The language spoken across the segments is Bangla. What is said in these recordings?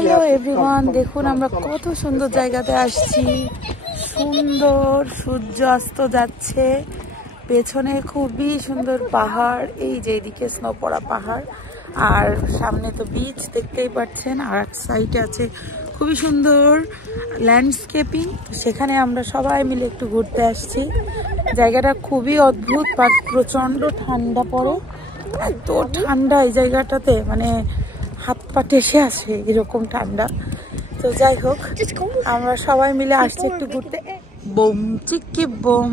হ্যালো এভরিওয়ান, দেখুন আমরা কত সুন্দর জায়গাতে আসছি। সুন্দর সূর্য অস্ত যাচ্ছে, পেছনে খুবই সুন্দর পাহাড়, এই যে এদিকে স্নো পড়া পাহাড়, আর সামনে তো বিচ দেখতেই পাচ্ছেন, আর এক সাইডে আছে খুবই সুন্দর ল্যান্ডস্কেপিং। সেখানে আমরা সবাই মিলে একটু ঘুরতে আসছি। জায়গাটা খুবই অদ্ভুত, বাট প্রচন্ড ঠান্ডা পড়ে, এত ঠান্ডা এই জায়গাটাতে, মানে হাত পা টেসে আসে এরকম ঠান্ডা। তো যাই হোক, আমরা সবাই মিলে আসছি একটু ঘুরতে। বোম চিক্কি বোম,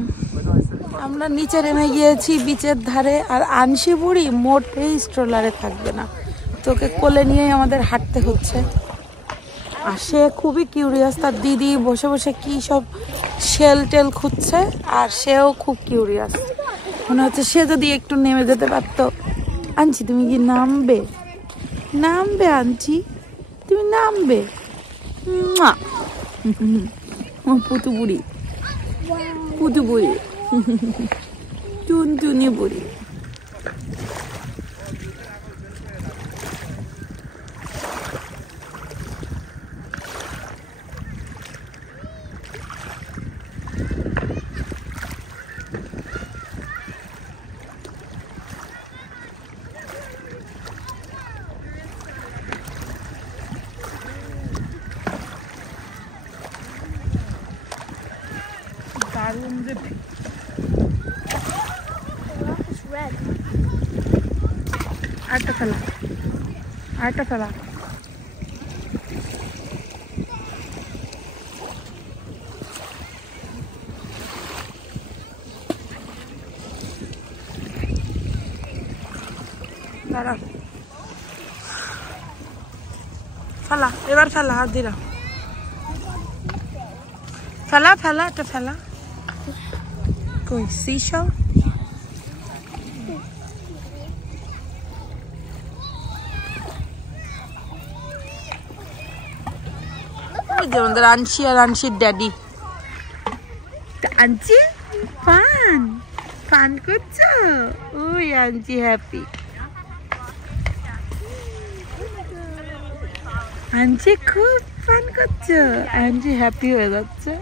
আমরা নিচে নেমে গিয়েছি বিচের ধারে। আর আনশি বুড়ি মোটেই স্ট্রলারে থাকবে না, তোকে কোলে নিয়েই আমাদের হাঁটতে হচ্ছে। আর সে খুবই কিউরিয়াস, তার দিদি বসে বসে কি সব শেল টেল খুঁজছে, আর সেও খুব কিউরিয়াস। মনে হচ্ছে সে যদি একটু নেমে যেতে পারতো। আনছি তুমি কি নামবে? নামবে আনছি, তুমি নামবে? পুতু বুড়ি, পুতু বুড়ি, টুনটুনি বুড়ি। আরেকটা ফেলা, আরেকটা ফেলা। ফেলা, এবার ফেলা, হাত দিলা ফেলা, ফেলা একটা ফেলা। কই সিশল? আমাদের আনশি আর আনশির ড্যাডি। আনছি ফান ফান করছো? ওই আনছি হ্যাপি, আনছি খুব ফান করছো, আনছি হ্যাপি হয়ে যাচ্ছে।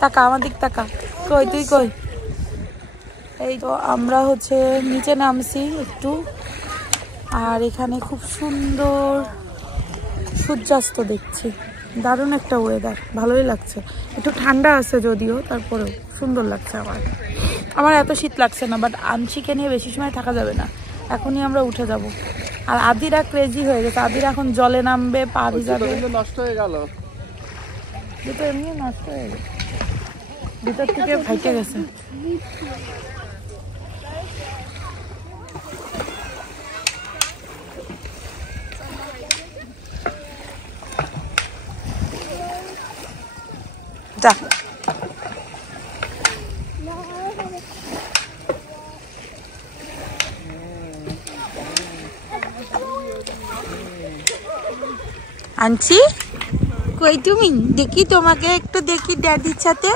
তাকা আমার দিক, তাকা। কই তুই কই? এই তো আমরা হচ্ছে নিচে নামছি একটু, আর এখানে খুব সুন্দর সূর্যাস্ত দেখছি। দারুণ একটা ওয়েদার, ভালোই লাগছে। একটু ঠান্ডা আছে যদিও, তারপরেও সুন্দর লাগছে। আমার এত শীত লাগছে না, বাট আনশিকে নিয়ে বেশি সময় থাকা যাবে না, এখনই আমরা উঠে যাব। আর আদিরা ক্রেজি হয়ে গেছে, আদিরা এখন জলে নামবে, পা ভিজাবে। নষ্ট হয়ে গেল, দুটো এমনি নষ্ট হয়ে গেছে, ভিতর থেকে ফাইটে গেছে। যা আনছি, কই তুমি? দেখি তোমাকে একটু, দেখি ড্যাডির সাথে।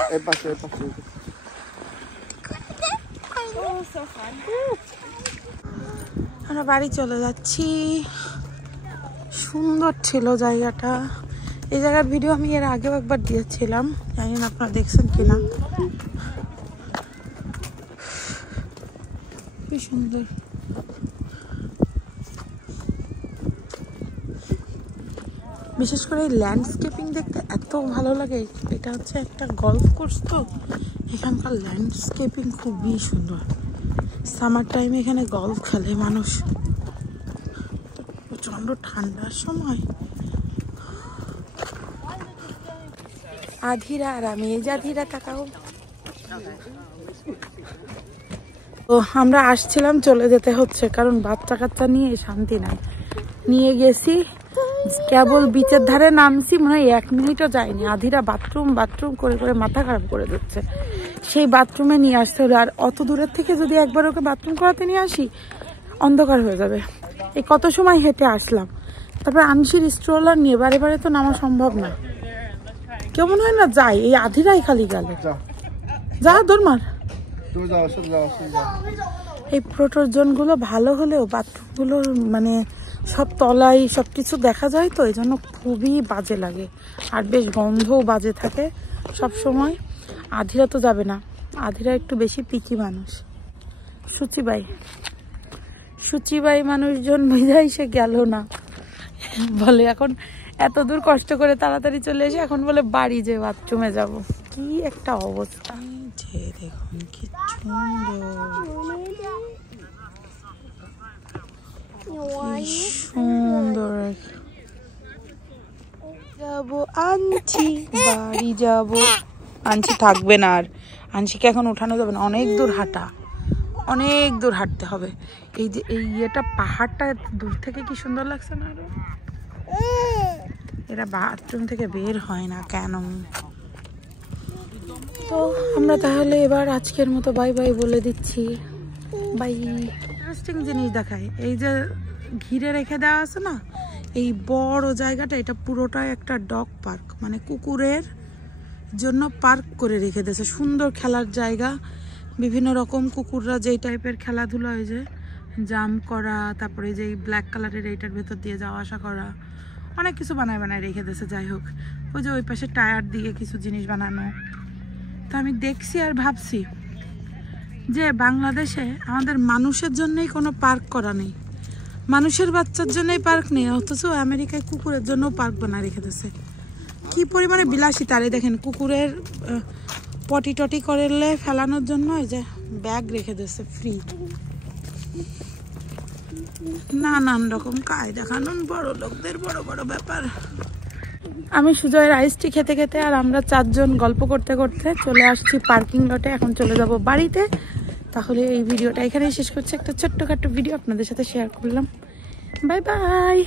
আমরা বাড়ি চলে যাচ্ছি। সুন্দর ছিল জায়গাটা। এই জায়গার ভিডিও আমি এর আগেও একবার দিয়েছিলাম, জানি না আপনারা দেখছেন কিনা। কি সুন্দর। বিশেষ করে ল্যান্ডস্কেপিং দেখতে এত ভালো লাগে। এটা হচ্ছে একটা গলফ কোর্স, তো এখানকার ল্যান্ডস্কেপিং খুবই সুন্দর। সামার টাইমে এখানে গলফ খেলে মানুষ, প্রচন্ড ঠান্ডার সময়। আধিরা আর আমি, এই যে আধিরা তাকাও। তো আমরা আসছিলাম, চলে যেতে হচ্ছে, কারণ বাচ্চা কাচ্চা নিয়ে শান্তি নাই। নিয়ে গেছি কেবল বিচের ধারে নামছি, মনে হয় 1 মিনিটও যায়নি, আধিরা বাথরুম বাথরুম করে করে মাথা খারাপ করে দিচ্ছে। সেই বাথরুমে নিয়ে আসতে হলো, আর অত দূরের থেকে যদি একবার ওকে বাথরুম করাতে নিয়ে আসি অন্ধকার হয়ে যাবে। এই কত সময় হেঁটে আসলাম, তারপর আনসির স্ট্রলার নিয়ে বারে বারে তো নামা সম্ভব না। কেমন হয় না যাই, এই আধিরাই খালি গেল। যা দরমার এই প্রোটোজন গুলো ভালো হলেও বাথরুম গুলো মানে সব তলায় সবকিছু দেখা যায়, তো এই জন্য খুবই বাজে লাগে, আর বেশ গন্ধও বাজে থাকে সব সময়। আধিরা তো যাবে না, আধিরা একটু বেশি পিচি মানুষ। সুচিবাই মানুষজন বুঝাই সে গেল না, বলে এখন এত দূর কষ্ট করে তাড়াতাড়ি চলে এসে এখন বলে বাড়ি যে বাথরুমে যাব। কি একটা অবস্থা, দেখুন কি সুন্দর। যাবো আনছি, বাড়ি যাব। আনছি থাকবে না, আর আনছিকে এখন উঠানো যাবে না, অনেক দূর হাঁটা, অনেক দূর হাঁটতে হবে। এই যে এই ইয়েটা পাহাড়টা দূর থেকে কি সুন্দর লাগছে না, আরো এরা বাথরুম থেকে বের হয় না কেন। তো আমরা তাহলে এবার আজকের মতো বাই বাই বলে দিচ্ছি। বাই। ইন্টারেস্টিং জিনিস দেখায়, এই যে ঘিরে রেখে দেওয়া আছে না এই বড় জায়গাটা, এটা পুরোটাই একটা ডগ পার্ক, মানে কুকুরের জন্য পার্ক করে রেখে দিয়েছে। সুন্দর খেলার জায়গা, বিভিন্ন রকম কুকুররা যেই টাইপের খেলাধুলা, হয় যে জাম্প করা, তারপরে যে ব্ল্যাক কালারের এইটার ভেতর দিয়ে যাওয়া আসা করা, অনেক কিছু বানায় বানায় রেখে দিয়েছে। যাই হোক, ওই যে ওই পাশে টায়ার দিয়ে কিছু জিনিস বানানো। তো আমি দেখছি আর ভাবছি যে বাংলাদেশে আমাদের মানুষের জন্যই কোনো পার্ক করা নেই, মানুষের বাচ্চার জন্যই পার্ক নেই, অথচ আমেরিকায় কুকুরের জন্য পার্ক বানায় রেখে দিয়েছে। কি পরিমাণে বিলাসিতা। আর দেখেন কুকুরের পটি টটি করলে ফেলানোর জন্য এই যে ব্যাগ রেখে দিয়েছে ফ্রি, নানান রকম কায়দা কানুন, বড় লোকদের বড় বড় ব্যাপার। আমি সুজয়ের আইসটি খেতে খেতে আর আমরা 4 জন গল্প করতে করতে চলে আসছি পার্কিং লটে। এখন চলে যাব বাড়িতে। তাহলে এই ভিডিওটা এখানেই শেষ করছি, একটা ছোট্টখাট্টো ভিডিও আপনাদের সাথে শেয়ার করলাম। Bye bye.